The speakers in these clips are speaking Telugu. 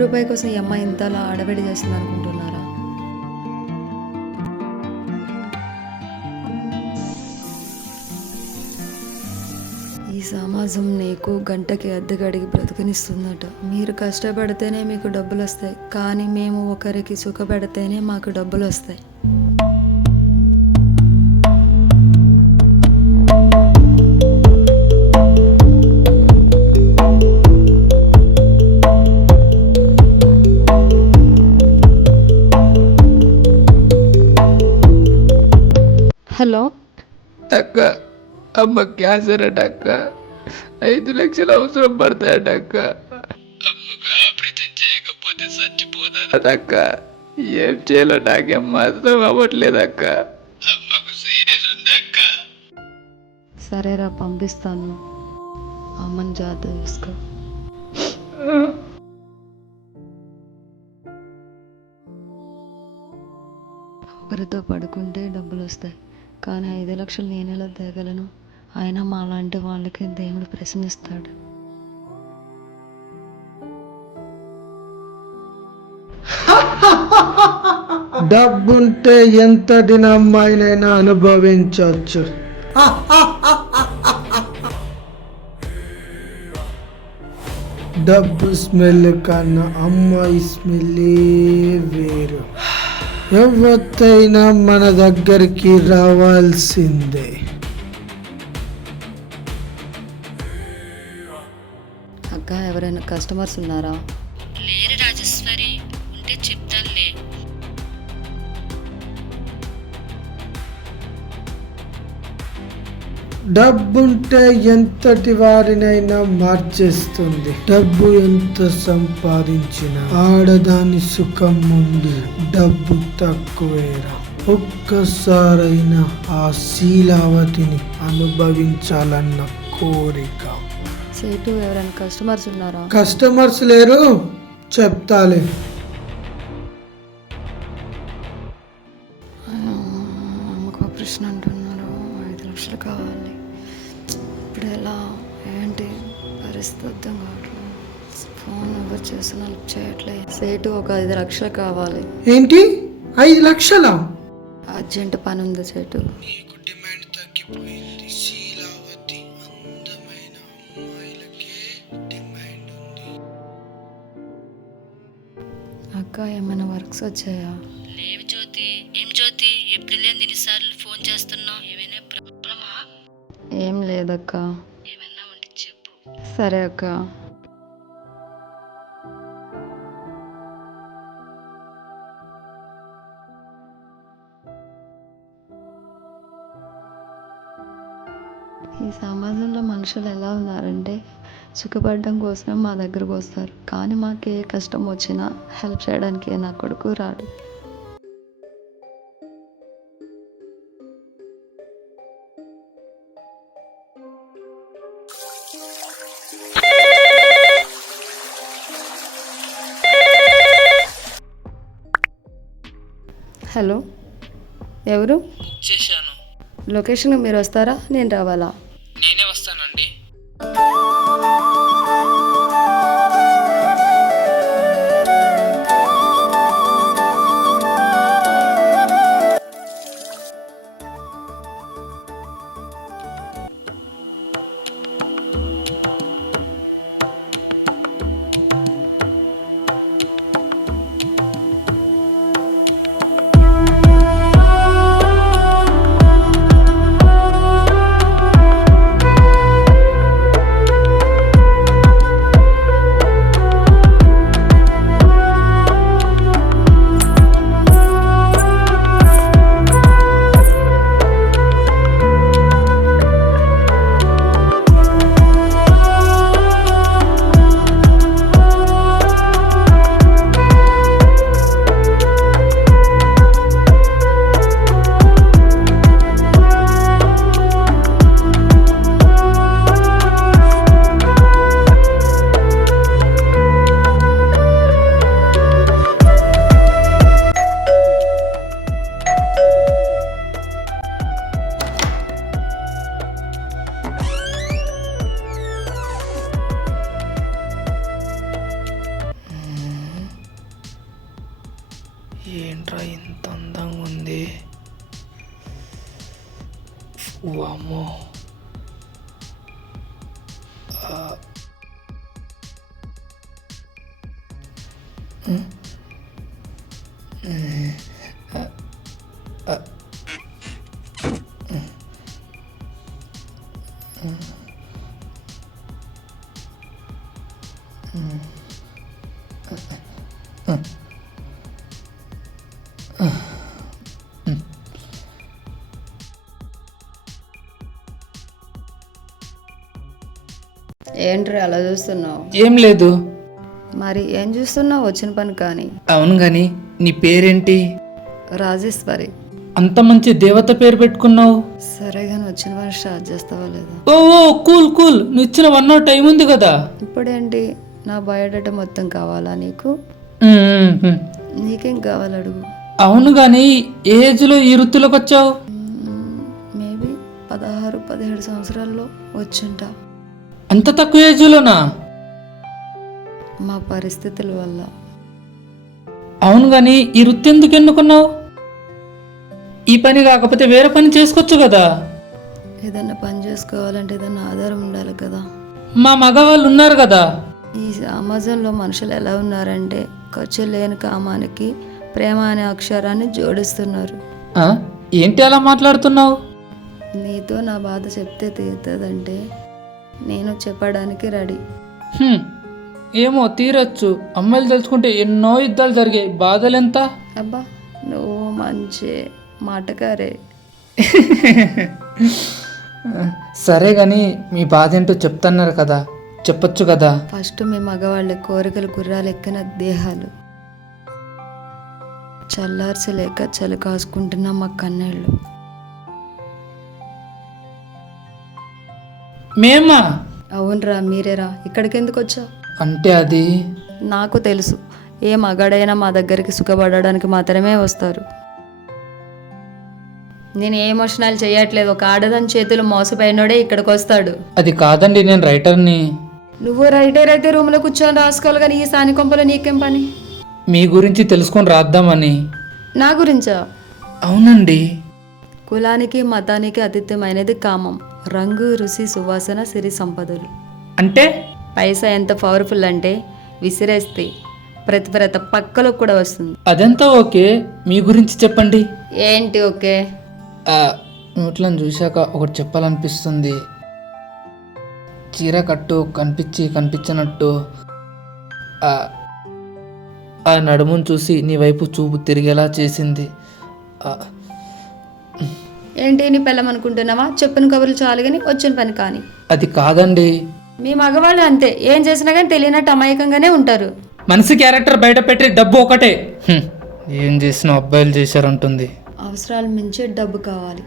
రూపాయి కోసం ఈ అమ్మాయి ఇంతలా అడవిడి చేస్తుంది అనుకుంటున్నారా? ఈ సమాజం నీకు గంటకి అద్దెకి అడిగి బ్రతుకునిస్తుందట. మీరు కష్టపడితేనే మీకు డబ్బులు వస్తాయి, కానీ మేము ఒకరికి సుఖపెడితేనే మాకు డబ్బులు వస్తాయి. హలో అక్క, అమ్మ క్యాన్సర్ అట అక్క. 5 లక్షలు అవసరం పడతాయట అక్క. అమ్మకు ఆపరేషన్ చేయకపోతే చచ్చిపోతాదట అక్క. ఏం చేయాలో నాకేం అర్థం అవ్వట్లేదు అక్క. అమ్మకు సీరియస్ ఉంది అక్క. సరేరా, పంపిస్తాను. అమ్మని జాగ్రత్త చూసుకో. ఒకరితో పడుకుంటే డబ్బులు వస్తాయి, కానీ 5 లక్షలు నేనెలా తేగలను? అయినా మా లాంటి వాళ్ళకి దేవుడు ప్రశ్నిస్తాడు. డబ్బుంటే ఎంతటి అమ్మాయినైనా అనుభవించవచ్చు. డబ్బు స్మెల్ కన్నా అమ్మాయి స్మెల్లే వేరు. ఎవరైనా మన దగ్గరికి రావాల్సిందే. అక్క, ఎవరైనా కస్టమర్స్ ఉన్నారా? లేరు రాజేశ్వరి, ఉంటే చెప్తానులే. డబ్బుంటే ఎంతటి వారినైనా మార్చేస్తుంది. డబ్బు ఎంత సంపాదించినా ఆడదాని సుఖం ముందు డబ్బు తక్కువేరా. ఒక్కసారైనా ఆ శీలావతిని అనుభవించాలన్న కోరిక. సేటు, ఎవరైనా కస్టమర్స్ ఉన్నారా? కస్టమర్స్ లేరు, చెప్తాలే. అమ్మకు ఆపరేషన్ అంటున్నారు, 5 లక్షలు కావాలి. ఇప్పుడు ఎలా ఏంటి పరిస్థితి అర్థం కావట్లేదు. ఫోన్ ఎవరు చేస్తున్నా లిఫ్ట్ చేయట్లేదు. సేటు, ఒక 5 లక్షలు కావాలి. ఏంటి 5 లక్షలా? అర్జెంట్ పని ఉంది సేటు. నీకు డిమాండ్ తగ్గిపోయింది. శీలావతి అందమైన అమ్మాయిలకే డిమాండ్ ఉంది. అక్క, ఏమైనా వర్క్స్ వచ్చాయా? లేవు జ్యోతి. ఏం జ్యోతి, ఎప్పుడు లేని ఎన్నిసార్లు ఫోన్ చేస్తున్నావు? ఏమైనా ప్రాబ్లమా? ఏం లేదక్క. ఏమైనా ఉంటే చెప్పు. సరే అక్క. ఈ సమాజంలో మనుషులు ఎలా ఉన్నారంటే, సుఖపడడం కోసం మా దగ్గరకు వస్తారు, కానీ మాకు ఏ కష్టం వచ్చినా హెల్ప్ చేయడానికి నా కొడుకు రాడు. హలో, ఎవరు? చేశాను. లొకేషన్కి మీరు వస్తారా, నేను రావాలా? నేనే వస్తానండి. వామ్మో. ఏంట్రీ అలా చూస్తున్నావు? ఏం లేదు. మరి ఏం చూస్తున్నావు? వచ్చిన పని కానీ. అవును గాని నీ పేరేంటి? రాజేశ్వరి. అంత మంచి దేవత పేరు పెట్టుకున్నావు. సరే కానీ వచ్చిన పని స్టార్ట్ చేస్తావా లేదా? ఓ కూల్ కూల్, నువ్వు ఇచ్చిన 1 hour టైం ఉంది కదా. ఇప్పుడేంటి నా బయోడేటా మొత్తం కావాలా నీకు? నీకేం కావాలి అడుగు. అవును గాని ఏ ఏజ్లో ఈ వృత్తిలోకి వచ్చావు? మేబీ 16-17 సంవత్సరాల్లో వచ్చుంటా. అంత తక్కువ ఏజ్లోనా? మా పరిస్థితుల వల్ల. అవును గాని ఈ వృత్తి ఎందుకు ఎన్నుకున్నావు? ఈ పని కాకపోతే వేరే పని చేసుకోవచ్చు కదా. ఏదన్నా పని చేసుకోవాలంటే ఏదన్నా ఆధారం ఉండాలి కదా. మా మగవాళ్ళు ఉన్నారు కదా. ఈ సమాజంలో మనుషులు ఎలా ఉన్నారంటే ఖర్చు లేని కామానికి ప్రేమ అనే అక్షరాన్ని జోడిస్తున్నారు. ఆ? ఏంటి అలా మాట్లాడుతున్నావు? నీతో నా బాధ చెప్తే తీరుతుందంటే నేను చెప్పడానికి రెడీ. ఏమో తీరొచ్చు. అమ్మాయిలు తెలుసుకుంటే ఎన్నో యుద్ధాలు జరిగాయి. బాధలెంత? అబ్బా నువ్వు మంచి మాటకారే. సరే గాని మీ బాధ ఏంటో చెప్తున్నారు కదా, చెప్పొచ్చు కదా. ఫస్ట్ మీ మగవాళ్ళ కోరికలు గుర్రాలు ఎక్కిన దేహాలు చల్లార్చలేక చలి కాసుకుంటున్న మా కన్నీళ్ళు. మేమా? అవునరా మీరేరా. ఇక్కడికి ఎందుకు వచ్చావు? అంటే అది నాకు తెలుసు. ఏ మగాడైనా మా దగ్గరికి సుఖపడడానికి మాత్రమే వస్తారు. నేను ఏ ఎమోషనల్ చేయట్లేదు. ఒక ఆడదాని చేతులు మోసపోయినోడే ఇక్కడికి వస్తాడు. అది కాదండి, నేను రైటర్ని. నువ్వు రైటర్ అయితే రూమ్లో కూర్చొని రాసుకోవాలి కానీ ఈ సాని కొంపలో నీకేం పని? మీ గురించి తెలుసుకొని రాద్దామని. నా గురించా? అవునండి. కులానికి మతానికి అతీతమైనది కామం. రంగు రుచి సువాసన సిరి సంపదలు. అంటే పైసా ఎంత పవర్ఫుల్ అంటే విసిరేస్తే ప్రతిప్రత పక్కలో కూడా వస్తుంది. అదంతా ఓకే, మీ గురించి చెప్పండి. ఏంటి ఓకే? నోట్లను చూశాక ఒకటి చెప్పాలనిపిస్తుంది. చీర కట్టు కనిపించినట్టు ఆ నడుమును చూసి నీ వైపు చూపు తిరిగేలా చేసింది. ఏంటి నీ పెళ్ళం అనుకుంటున్నావా? చెప్పిన కబుర్లు చాలు కానీ వచ్చిన పని కానీ. అది కాదండి. మీ మగవాళ్ళు అంతే, ఏం చేసినా కానీ తెలియనట్టు అమాయకంగానే ఉంటారు. మనిషి క్యారెక్టర్ బయట పెట్టి డబ్బు ఒకటే. ఏం చేసినా అబ్బాయిలు చేశారంటుంది. అవసరాలు మించే డబ్బు కావాలి.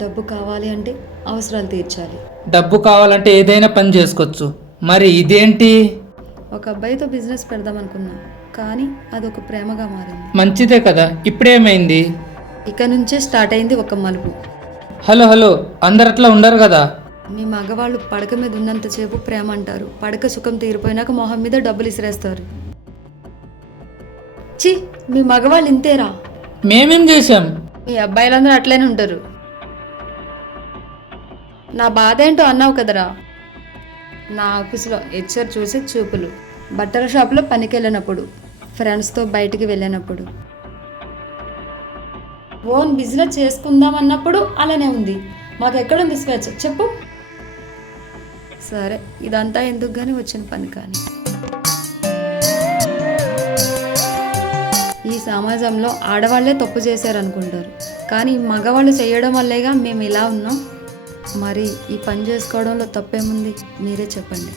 డబ్బు కావాలి అంటే అవసరాలు తీర్చాలి. డబ్బు కావాలంటే ఏదైనా పని చేసుకోవచ్చు. మరి ఇదేంటి? ఒక అబ్బాయితో బిజినెస్ పెడదాం అనుకున్నా కానీ అదొక ప్రేమగా మారింది. మంచిదే కదా. ఇప్పుడేమైంది? ఇక నుంచే స్టార్ట్ అయింది ఒక మలుపు. హలో అందరు అట్లా ఉండరు కదా. మీ మగవాళ్ళు పడక మీద ఉన్నంతసేపు ప్రేమ అంటారు. పడక సుఖం తీరిపోయినాక మొహం మీద డబ్బులు ఇసిరేస్తారు. చి మీ మగవాళ్ళు ఇంతేరా? మేమేం చేశాం? మీ అబ్బాయిలందరూ అట్లనే ఉంటారు. నా బాధ ఏంటో అన్నావు కదరా. నా ఆఫీసులో హెచ్ఆర్ చూసే చూపులు, బట్టల షాప్లో పనికి వెళ్ళినప్పుడు, ఫ్రెండ్స్తో బయటికి వెళ్ళినప్పుడు, ఓన్ బిజినెస్ చేసుకుందాం అన్నప్పుడు అలానే ఉంది. మాకు ఎక్కడుంది స్వేచ్ఛ చెప్పు? సరే ఇదంతా ఎందుకు కానీ వచ్చిన పని కానీ. ఈ సమాజంలో ఆడవాళ్లే తప్పు చేశారనుకుంటారు కానీ మగవాళ్ళు చేయడం వల్లేగా మేము ఇలా ఉన్నాం. మరి ఈ పని చేసుకోవడంలో తప్పేముంది? మీరే చెప్పండి.